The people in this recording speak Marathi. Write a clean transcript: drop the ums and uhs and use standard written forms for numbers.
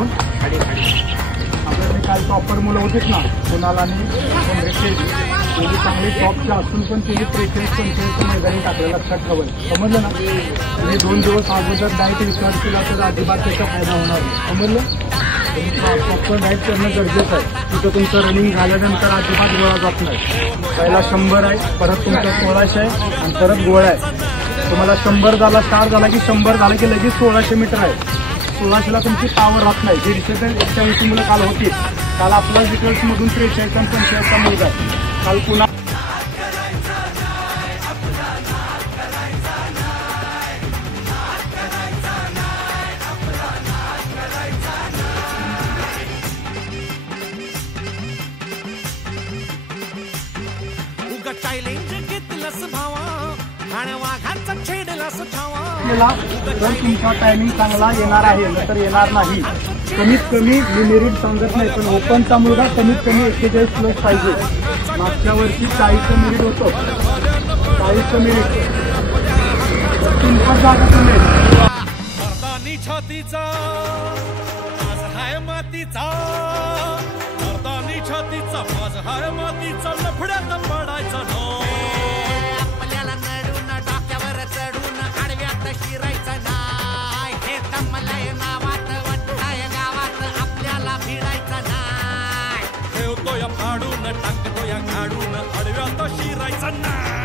करून आपल्याकडे काय टॉपर मुलं होतीच ना, कुणाला आणि 100 चांगली टॉपच्या असून पण ते 43-45 मैदानी टाकलं, लक्षात ठेवाल, समजलं ना. आणि 2 दिवस अगोदर डाएट विचार केला तर अजिबात त्याचा फायदा होणार नाही, समजलं. प्रॉपर डाएट करणं गरजेचं आहे. तिथं तुमचं रनिंग झाल्यानंतर अजिबात गोळा जात नाही. पहिला 100 आहे, परत तुमचा 1600 आहे आणि परत गोळा आहे. तुम्हाला 100 झाला, स्टार्ट झाला की 100 झाला की लगेच 1600 मीटर आहे. 1600ला तुमची पावर राहत नाही. 150 ते 180 मुलं काल होती. काल आपल्या डिटेल्समधून 43 आणि 45 मुलगा काल पुन्हा तर तुमचा टायमिंग चांगला येणार आहे, नंतर येणार नाही. कमीत कमी मी मेरिट सांगत नाही, पण ओपनचा मुलगा कमीत कमी 41+ पाहिजे. मागच्या वर्षी 40चं मेरिट होतं, 40चं मेरिट 3-5 जागा कमी. छातीचा हाय मातीचा, छातीचा माझ हाय मातीचा, लफड्यात पडायचा आपल्याला नडून डोक्यावर चढून आडव्यात शिरायचं नाही. हे तमलय नावात वट्टाय गावात आपल्याला भिडायचं नाही. ठेवतो या फाडून टाकतो या काढून आडव्यात शिरायचं नाही.